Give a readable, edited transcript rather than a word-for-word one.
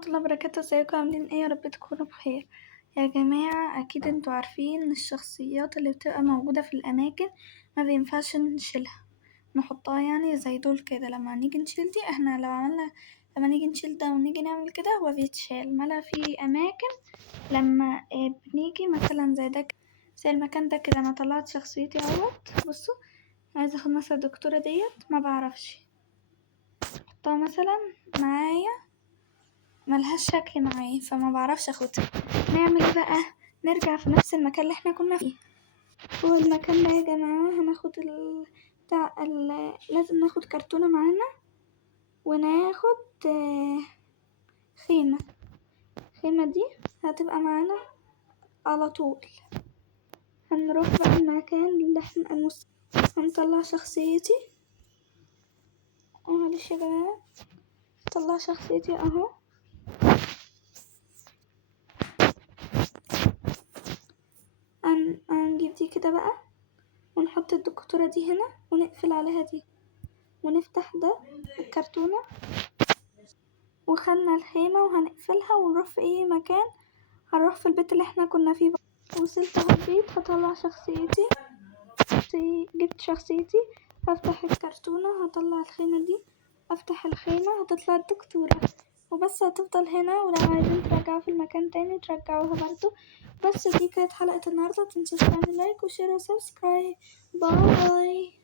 ورحمة الله وبركاته. ازيكم عاملين ايه؟ يا رب تكونوا بخير. يا جماعة اكيد انتوا عارفين الشخصيات اللي بتبقى موجودة في الاماكن ما بينفعش نشيلها، نحطها يعني زي دول كده. لما نيجي نشيل دي احنا لما نيجي نشيل ده ونيجي نعمل كده هو بيتشال. ملا في اماكن لما بنيجي مثلا زي ده زي المكان ده كده. انا طلعت شخصيتي اهوت، بصوا عايزة اخد مثلا الدكتورة ديت ما بعرفش احطها مثلا معايا، ملهاش شكل معايا فما بعرفش اخدها. نعمل ايه بقى؟ نرجع في نفس المكان اللي احنا كنا فيه. هو المكان ده يا جماعة هناخد لازم ناخد كرتونة معانا وناخد خيمة. الخيمة دي هتبقى معانا على طول. هنروح بقى المكان اللي احنا هنطلع شخصيتي. معلش يا جماعة، طلع شخصيتي اهو. هنجيب دي كده بقى ونحط الدكتورة دي هنا ونقفل عليها دي، ونفتح ده الكرتونة وخدنا الخيمة وهنقفلها ونروح في اي مكان. هنروح في البيت اللي احنا كنا فيه بقى. وصلت اهو البيت، هطلع شخصيتي. جبت شخصيتي، هفتح الكرتونة، هطلع الخيمة دي، افتح الخيمة، هتطلع الدكتورة وبس. هتفضل هنا، ولو عايزين ترجعوا في المكان تاني ترجعوها برضو. بس دي كانت حلقة النهاردة. متنسوش تعملوا لايك وشير وسبسكرايب. باي.